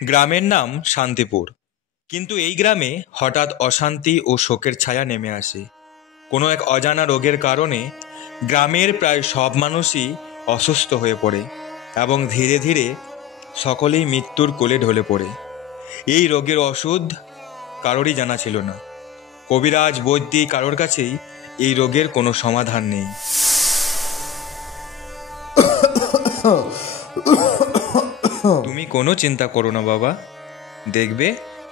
গ্রামের নাম শান্তিপুর। কিন্তু এই গ্রামে হঠাৎ অশান্তি ও শোকের ছায়া নেমে আসে। কোনো এক অজানা রোগের কারণে গ্রামের প্রায় সব মানুষই অসুস্থ হয়ে পড়ে এবং ধীরে ধীরে সকলেই মৃত্যুর কোলে ঢলে পড়ে। এই রোগের ওষুধ কারোরই জানা ছিল না। কবিরাজ বৈদ্যি কারোর কাছেই এই রোগের কোনো সমাধান নেই। তুমি কোনো চিন্তা করো না বাবা, দেখবে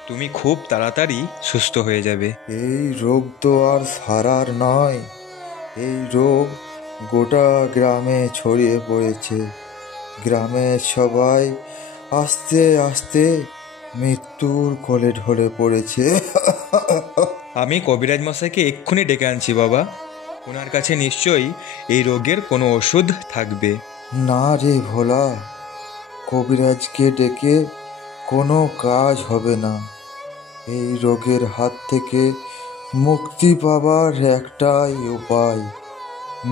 তুমি খুব তাড়াতাড়ি সুস্থ হয়ে যাবে। এই রোগ তো আর সারার নয়, এই রোগ গোটা গ্রামে ছড়িয়ে পড়েছে। গ্রামের সবাই আস্তে আস্তে মৃত্যুর কোলে ঢলে পড়েছে। আমি কবিরাজ মশাইকে এক্ষুনি ডেকে আনছি বাবা, ওনার কাছে নিশ্চয়ই এই রোগের কোনো ওষুধ থাকবে। না রে ভোলা, কবিরাজকে ডেকে কোনো কাজ হবে না। এই রোগের হাত থেকে মুক্তি পাবার একটাই উপায়,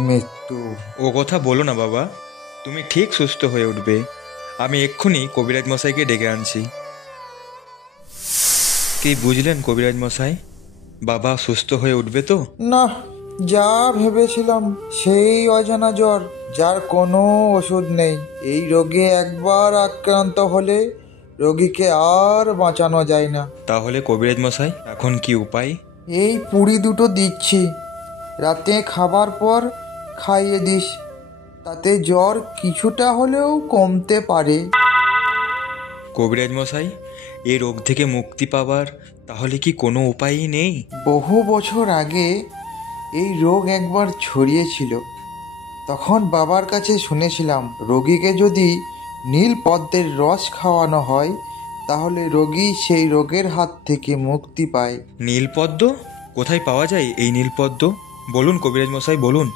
মৃত্যু। ও কথা বলো না বাবা, তুমি ঠিক সুস্থ হয়ে উঠবে। আমি এক্ষুনি কবিরাজ মশাইকে ডেকে আনছি। কি বুঝলেন কবিরাজ মশাই, বাবা সুস্থ হয়ে উঠবে তো? না, যা ভেবেছিলাম সেই অজানা জ্বর, যার কোনো ওষুধ নেই। এই রোগে একবার আক্রান্ত হলে রোগীকে আর বাঁচানো যায় না। তাহলে কবিরাজ মশাই এখন কি উপায়? এই পুরি দুটো দিচ্ছি, রাতে খাবার পর খাইয়ে দিস, তাতে জ্বর কিছুটা হলেও কমতে পারে। কবিরাজ মশাই, এই রোগ থেকে মুক্তি পাবার তাহলে কি কোনো উপায়ই নেই? বহু বছর আগে এই রোগ একবার ছড়িয়েছিল। তখন বাবার কাছে শুনেছিলাম, রোগীকে যদি নীল পদ্মের রস খাওয়ানো হয় তাহলে রোগী সেই রোগের হাত থেকে মুক্তি পায়। নীলপদ্ম? কোথায় পাওয়া যায় এই নীলপদ্ম? বলুন কবিরাজ মশাই বলুন,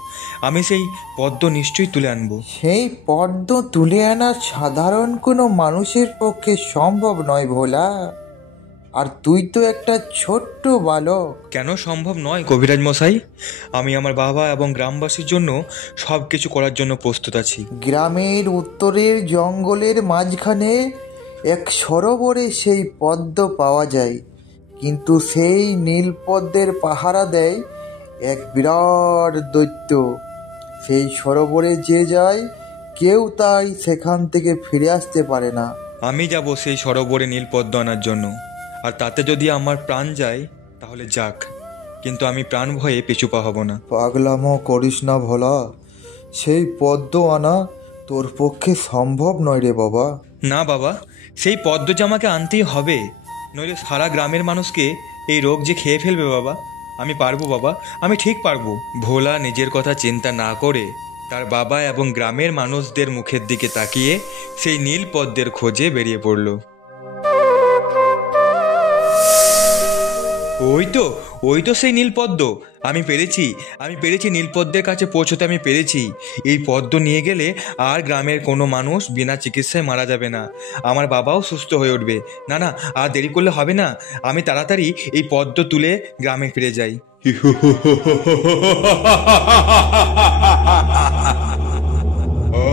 আমি সেই পদ্ম নিশ্চয়ই তুলে আনবো। সেই পদ্ম তুলে আনা সাধারণ কোনো মানুষের পক্ষে সম্ভব নয় ভোলা, আর তুই তো একটা ছোট্ট বালক। কেন সম্ভব নয় কবিরাজ মশাই? আমি আমার বাবা এবং গ্রামবাসীর জন্য সব কিছু করার জন্য প্রস্তুত আছি। গ্রামের উত্তরের জঙ্গলের মাঝখানে এক সরোবরে সেই পদ্ম পাওয়া যায়, কিন্তু সেই নীল পদ্মের পাহারা দেয় এক বিরাট দৈত্য। সেই সরোবরে যে যায় কেউ তাই সেখান থেকে ফিরে আসতে পারে না। আমি যাব সেই সরোবরে নীলপদ্ম আনার জন্য, আর তাতে যদি আমার প্রাণ যায় তাহলে যাক, কিন্তু আমি প্রাণ ভয়ে পিছু পা হব না। পাগলামো করিস না ভোলা, সেই পদ্ম আনা তোর পক্ষে সম্ভব নয় রে বাবা। না বাবা, সেই পদ্ম যে আমাকে আনতেই হবে, নইলে সারা গ্রামের মানুষকে এই রোগ যে খেয়ে ফেলবে বাবা। আমি পারবো বাবা, আমি ঠিক পারবো। ভোলা নিজের কথা চিন্তা না করে তার বাবা এবং গ্রামের মানুষদের মুখের দিকে তাকিয়ে সেই নীল পদ্মের খোঁজে বেরিয়ে পড়ল। ওই তো সেই নীলপদ্ম। আমি পেরেছি নীলপদ্মের কাছে পৌঁছতে আমি পেরেছি। এই পদ্ম নিয়ে গেলে আর গ্রামের কোনো মানুষ বিনা চিকিৎসায় মারা যাবে না, আমার বাবাও সুস্থ হয়ে উঠবে। না না, আর দেরি করলে হবে না, আমি তাড়াতাড়ি এই পদ্ম তুলে গ্রামে ফিরে যাই।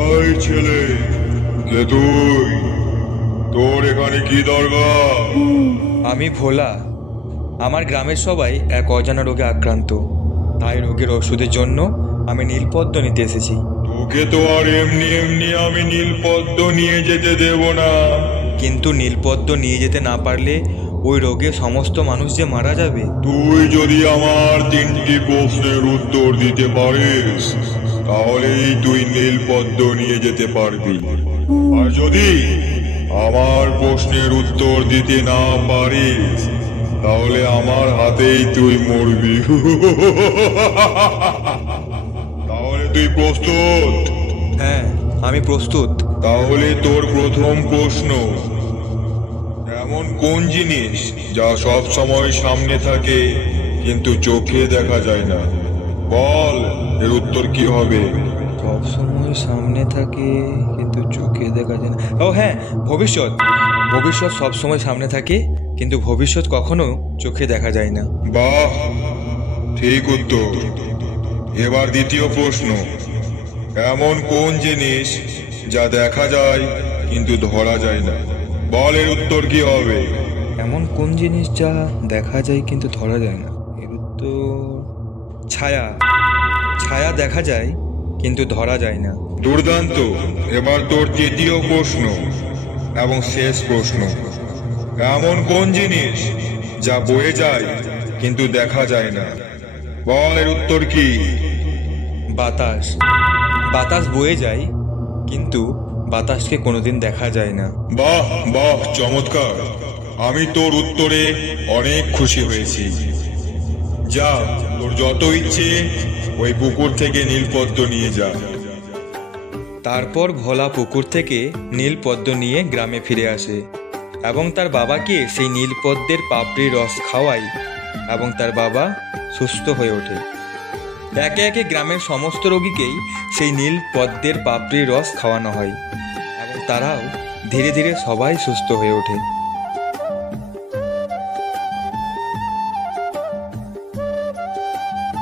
ওই ছেলে, কে তুই? তোর এখানে কি দরকার? আমি ভোলা। আমার গ্রামের সবাই এক অজানা রোগে আক্রান্ত, তাই রোগের ওষুধের জন্য আমি নীলপদ্ম নিতে এসেছি। তোকে তো আর এমনি এমনি আমি নীলপদ্ম নিয়ে যেতে দেব না। কিন্তু নীলপদ্ম নিয়ে যেতে না পারলে ওই রোগে সমস্ত মানুষ যে মারা যাবে। তুই যদি আমার 3টি প্রশ্নের উত্তর দিতে পারিস তাহলেই তুই নীলপদ্ম নিয়ে যেতে পারবি, আর যদি আমার প্রশ্নের উত্তর দিতে না পারিস তাহলে আমার হাতেই তুই মরবি। তাহলে তুই প্রস্তুত? হ্যাঁ, আমি প্রস্তুত। তাহলে তোর প্রথম প্রশ্ন, এমন কোন জিনিস যা সব সময় সামনে থাকে কিন্তু চোখে দেখা যায় না? বল, এর উত্তর কি হবে? সব সময় সামনে থাকে কিন্তু চোখে দেখা যায় না। ও হ্যাঁ, ভবিষ্যৎ। ভবিষ্যৎ সব সময় সামনে থাকে কিন্তু ভবিষ্যৎ কখনো চোখে দেখা যায় না। বাহ, ঠিক উত্তর। এবার দ্বিতীয় প্রশ্ন, এমন কোন জিনিস যা দেখা যায় কিন্তু ধরা যায় না? বল এর উত্তর কি হবে? এমন কোন জিনিস যা দেখা যায় কিন্তু ধরা যায় না? এর উত্তর ছায়া। ছায়া দেখা যায় কিন্তু ধরা যায় না। দুর্দান্ত। এবার তোর তৃতীয় প্রশ্ন এবং শেষ প্রশ্ন। এমন কোন জিনিস যা বয়ে যায় কিন্তু দেখা যায় না? বল এর উত্তর কি? বাতাস। বাতাস বয়ে যায় কিন্তু বাতাসকে কোনোদিন দেখা যায় না। বাহ বাহ, চমৎকার। আমি তোর উত্তরে অনেক খুশি হয়েছি। যা, তোর যত ইচ্ছে ওই পুকুর থেকে নীলপদ্ম নিয়ে যা। তারপর ভোলা পুকুর থেকে নীলপদ্ম নিয়ে গ্রামে ফিরে আসে এবং তার বাবাকে সেই নীলপদ্মের পাপড়ির রস খাওয়ায় এবং তার বাবা সুস্থ হয়ে ওঠে। একে একে গ্রামের সমস্ত রোগীকেই সেই নীলপদ্মের পাপড়ির রস খাওয়ানো হয় এবং তারাও ধীরে ধীরে সবাই সুস্থ হয়ে ওঠে।